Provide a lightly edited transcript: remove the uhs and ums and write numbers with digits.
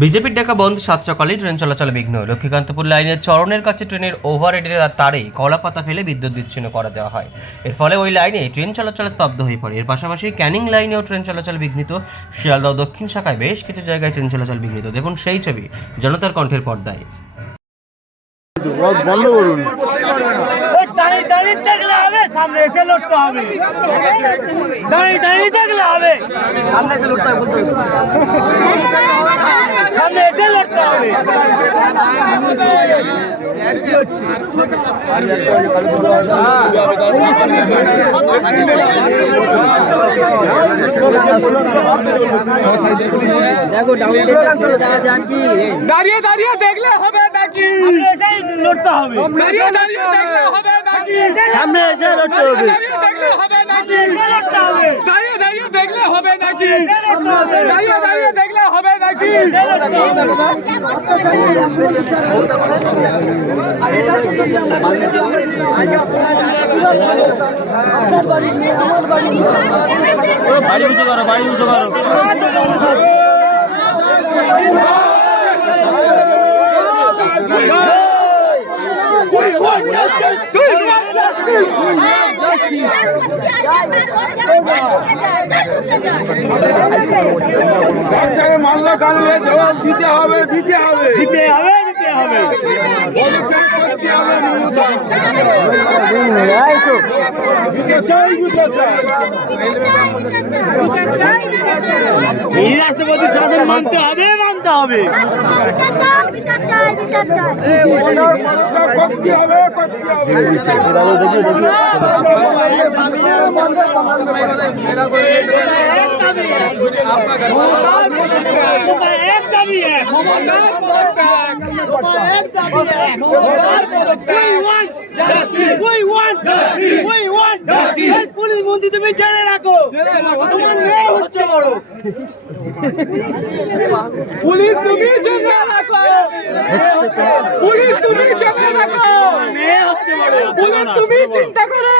বিজেপির ডাকা বন্ধ, সাত সকালেই ট্রেন চলাচল বিঘ্ন। লক্ষ্মীকান্তপুর লাইনের চরণের কাছে ট্রেনের ওভারহেডের তারে কলা পাতা ফেলে বিদ্যুৎ বিচ্ছিন্ন করে দেওয়া হয়। এর ফলে ওই লাইনে ট্রেন চলাচল স্তব্ধ হয়ে পড়ে। এর পাশাপাশি ক্যানিং লাইনেও ট্রেন চলাচল বিঘ্নিত। শিয়ালদহ দক্ষিণ শাখায় বেশ কিছু জায়গায় ট্রেন চলাচল বিঘ্নিত। দেখুন সেই ছবি জনতার কণ্ঠের পর্দায়। বন্ধ করুন। দাঁড়িয়ে দেখলে হবে, সামনে এসে লড়তে হবে। দাঁড়িয়ে দেখলে হবে, সামনে এসে লড়তে হবে। সামনে এসে লড়তে হবে। দেখো দাঁড়িয়ে দাঁড়িয়ে দেখলে হবে নাকি? লড়তে হবে। দাঁড়িয়ে দাঁড়িয়ে দেখলে হবে নাকি? সামনে এসে লড়তে হবে। দাঁড়িয়ে দেখলে হবে নাকি? দাঁড়িয়ে দাঁড়িয়ে দেখলে হবে নাকি? দাঁড়িয়ে দাঁড়িয়ে দেখলে হবে নাকি? বাড়ি উঁচু করো, বাড়ি উঁচু করো। মাল্লা কানলে জবাব দিতে হবে, দিতে হবে, দিতে হবে, দিতে হবে। এই রাষ্ট্রপতি শাসন মানতে হবে, মানতে হবে। করতে হবে, করতে হবে। एक दाबी है, পুলিশ মন্ত্রী তুমি জেনে রাখো, তোমার মেয়ে হচ্ছে বড়। পুলিশ তুমি জেনে রাখো, পুলিশ তুমি জেনে রাখো, মেয়ে হচ্ছে বড়। পুলিশ তুমি চিন্তা করো।